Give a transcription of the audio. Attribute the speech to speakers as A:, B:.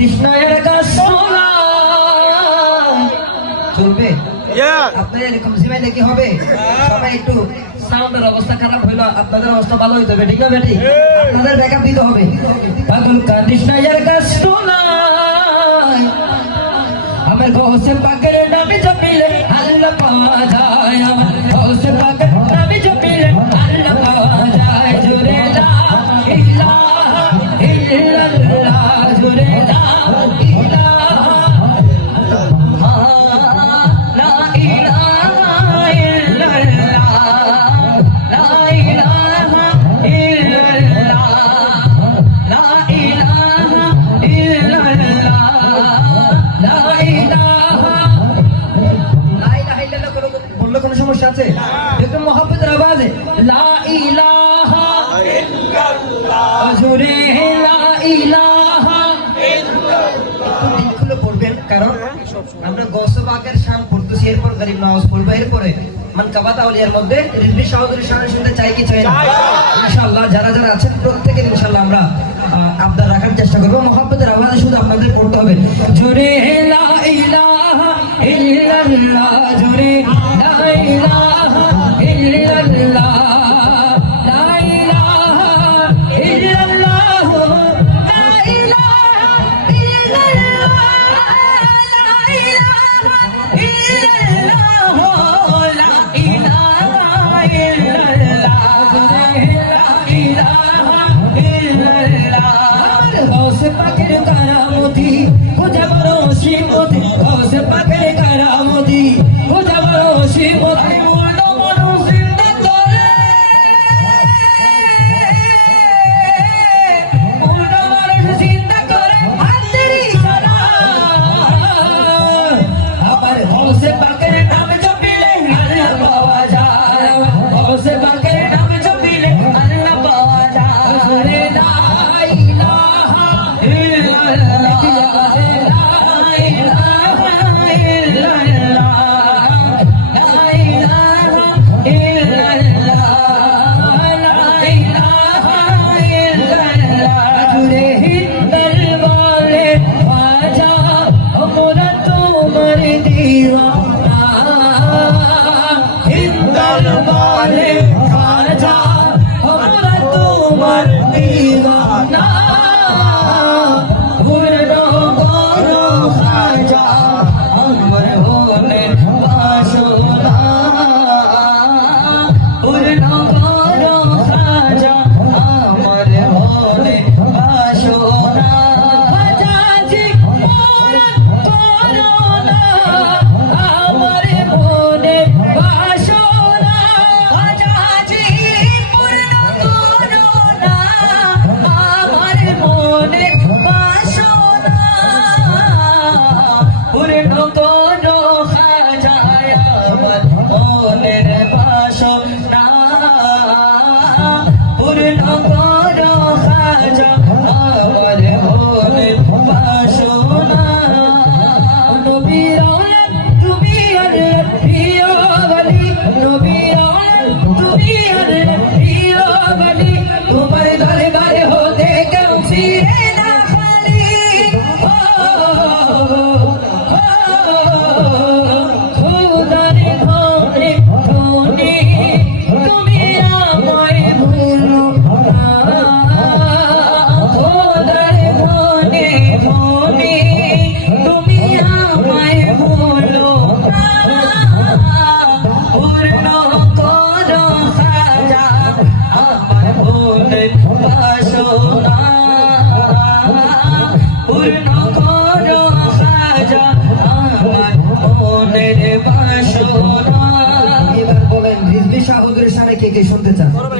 A: তৃষ্ণায়ের গাছ চলবে?
B: Yeah.
A: আপনার এরকম সিমাই দেখি হবে? সবাই একটু সাউন্ডের অবস্থা খারাপ হইল আপনাদের অবস্থা ভালো হইতে হবে ঠিক আছে ঠিক আপনাদের ব্যাকআপ দিতে হবে। পাগল কৃষ্ণায়ের গাছ আমার গৌসে পাকের নামে জপিলে আল্লাহ পাওয়া যায় আমার। গৌসে পাকের নামে জপিলে আল্লাহ আছে একটু মোহাম্মদের আওয়াজে লা ইলাহা জোরে লা ইলাহা। দিকগুলো পড়বেন কারণ আমরা গসবাকের শান পড়তেছি এরপর গরিব নওয়াজ পড়ব এরপরে মান কাবাত আউলিয়ার মধ্যে রিজভি সহোদরের শান শুনতে চাই কি চাই না ইনশাআল্লাহ যারা যারা আছেন প্রত্যেকের ইনশাআল্লাহ আমরা আবদার রাখার চেষ্টা করব। মোহাম্মদের আওয়াজে শুধু আপনাদের পড়তে হবে। জোরে লা 在讲。